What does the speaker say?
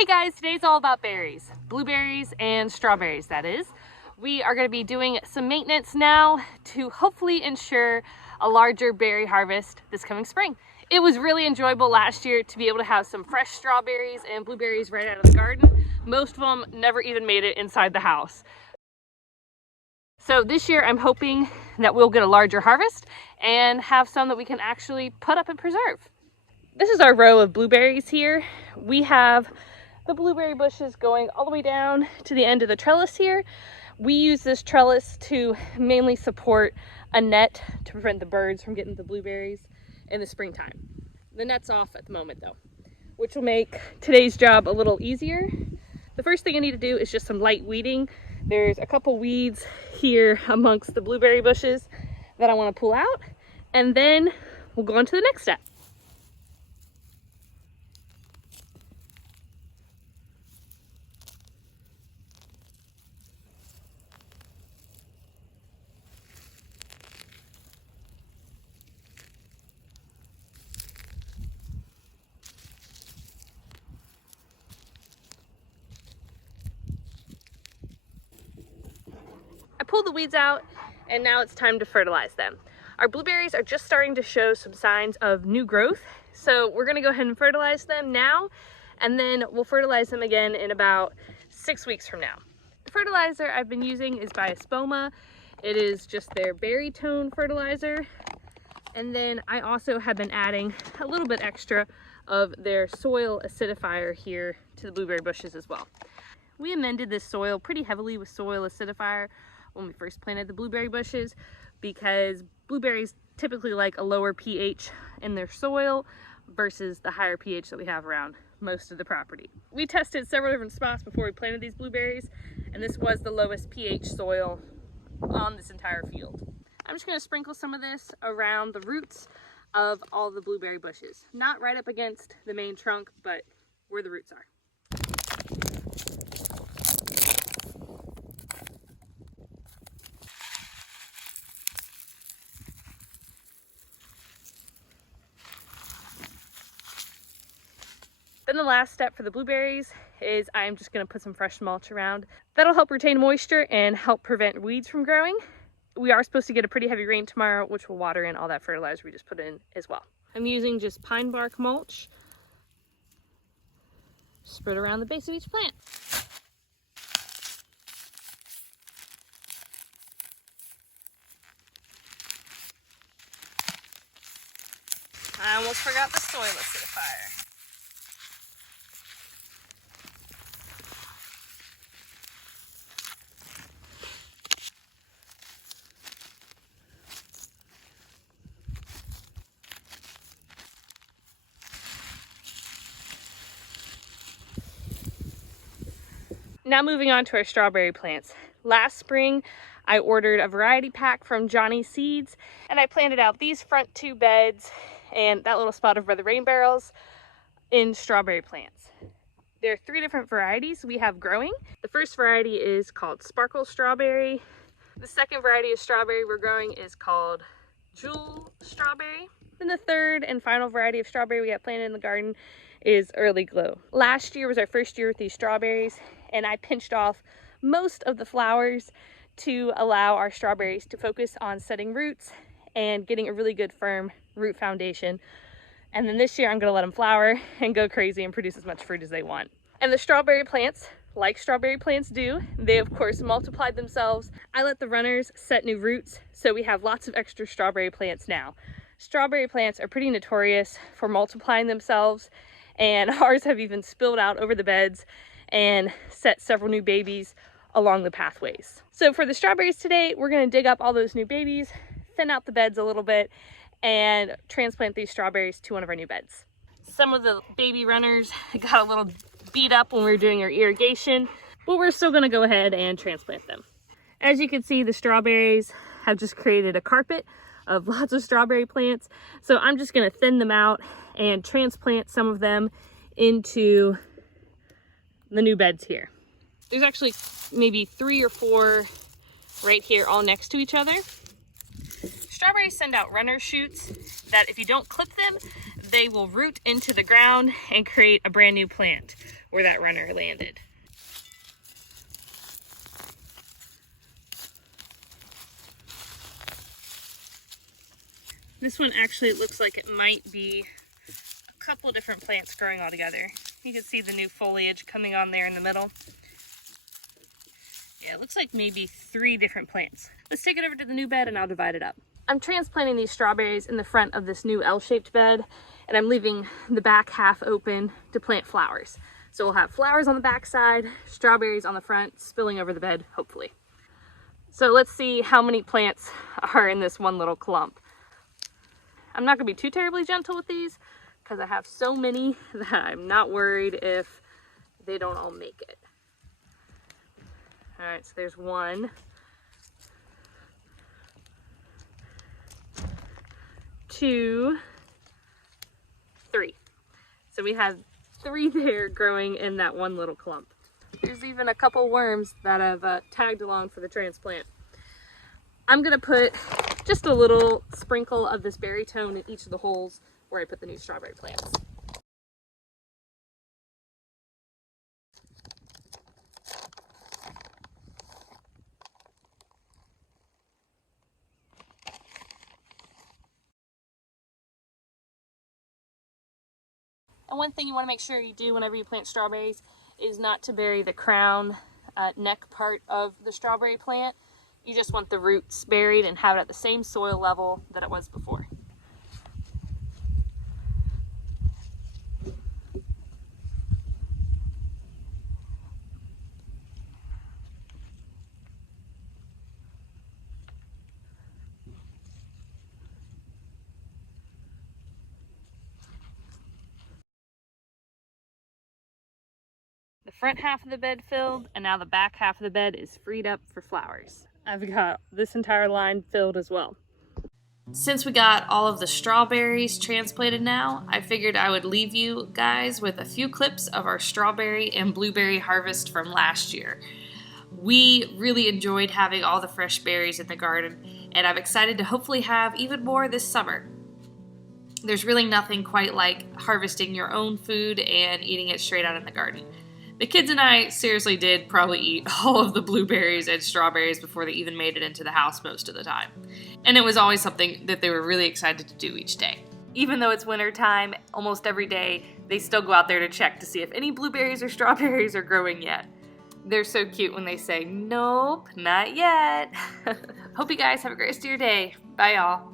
Hey guys, today's all about berries, blueberries and strawberries that is. We are going to be doing some maintenance now to hopefully ensure a larger berry harvest this coming spring. It was really enjoyable last year to be able to have some fresh strawberries and blueberries right out of the garden. Most of them never even made it inside the house. So this year I'm hoping that we'll get a larger harvest and have some that we can actually put up and preserve. This is our row of blueberries here. We have the blueberry bushes going all the way down to the end of the trellis here. We use this trellis to mainly support a net to prevent the birds from getting the blueberries in the springtime. The net's off at the moment though, which will make today's job a little easier. The first thing I need to do is just some light weeding. There's a couple weeds here amongst the blueberry bushes that I want to pull out, and then we'll go on to the next step. I pulled the weeds out and now it's time to fertilize them. Our blueberries are just starting to show some signs of new growth, so we're going to go ahead and fertilize them now, and then we'll fertilize them again in about 6 weeks from now. The fertilizer I've been using is by Espoma. It is just their berry tone fertilizer, and then I also have been adding a little bit extra of their soil acidifier here to the blueberry bushes as well. We amended this soil pretty heavily with soil acidifier when we first planted the blueberry bushes, because blueberries typically like a lower pH in their soil versus the higher pH that we have around most of the property. We tested several different spots before we planted these blueberries, and this was the lowest pH soil on this entire field. I'm just going to sprinkle some of this around the roots of all the blueberry bushes. Not right up against the main trunk, but where the roots are. Then the last step for the blueberries is I'm just going to put some fresh mulch around. That'll help retain moisture and help prevent weeds from growing. We are supposed to get a pretty heavy rain tomorrow, which will water in all that fertilizer we just put in as well. I'm using just pine bark mulch spread around the base of each plant. I almost forgot the soil acidifier. Now moving on to our strawberry plants. Last spring, I ordered a variety pack from Johnny Seeds, and I planted out these front 2 beds and that little spot over by the rain barrels in strawberry plants. There are 3 different varieties we have growing. The first variety is called Sparkle Strawberry. The second variety of strawberry we're growing is called Jewel Strawberry. Then the third and final variety of strawberry we have planted in the garden is Early Glow. Last year was our first year with these strawberries, and I pinched off most of the flowers to allow our strawberries to focus on setting roots and getting a really good firm root foundation. And then this year I'm gonna let them flower and go crazy and produce as much fruit as they want. And the strawberry plants, like strawberry plants do, they of course multiplied themselves. I let the runners set new roots, so we have lots of extra strawberry plants now. Strawberry plants are pretty notorious for multiplying themselves, and ours have even spilled out over the beds and set several new babies along the pathways. So for the strawberries today, we're going to dig up all those new babies, thin out the beds a little bit, and transplant these strawberries to one of our new beds. Some of the baby runners got a little beat up when we were doing our irrigation, but we're still going to go ahead and transplant them. As you can see, the strawberries have just created a carpet of lots of strawberry plants, so I'm just going to thin them out and transplant some of them into the new beds here. There's actually maybe 3 or 4 right here all next to each other. Strawberries send out runner shoots that if you don't clip them, they will root into the ground and create a brand new plant, where that runner landed. This one actually looks like it might be a couple different plants growing all together. You can see the new foliage coming on there in the middle. Yeah, it looks like maybe 3 different plants. Let's take it over to the new bed and I'll divide it up. I'm transplanting these strawberries in the front of this new L-shaped bed, and I'm leaving the back half open to plant flowers. So we'll have flowers on the back side, strawberries on the front, spilling over the bed, hopefully. So let's see how many plants are in this one little clump. I'm not gonna be too terribly gentle with these because I have so many that I'm not worried if they don't all make it. All right, so there's 1. 2, 3. So we have 3 there growing in that one little clump. There's even a couple worms that have tagged along for the transplant. I'm gonna put just a little sprinkle of this berry tone in each of the holes where I put the new strawberry plants. And one thing you want to make sure you do whenever you plant strawberries is not to bury the crown neck part of the strawberry plant. You just want the roots buried and have it at the same soil level that it was before. The front half of the bed filled, and now the back half of the bed is freed up for flowers. I've got this entire line filled as well. Since we got all of the strawberries transplanted now, I figured I would leave you guys with a few clips of our strawberry and blueberry harvest from last year. We really enjoyed having all the fresh berries in the garden, and I'm excited to hopefully have even more this summer. There's really nothing quite like harvesting your own food and eating it straight out in the garden. The kids and I seriously did probably eat all of the blueberries and strawberries before they even made it into the house most of the time. And it was always something that they were really excited to do each day. Even though it's winter time, almost every day, they still go out there to check to see if any blueberries or strawberries are growing yet. They're so cute when they say, "Nope, not yet." Hope you guys have a great rest of your day. Bye, y'all.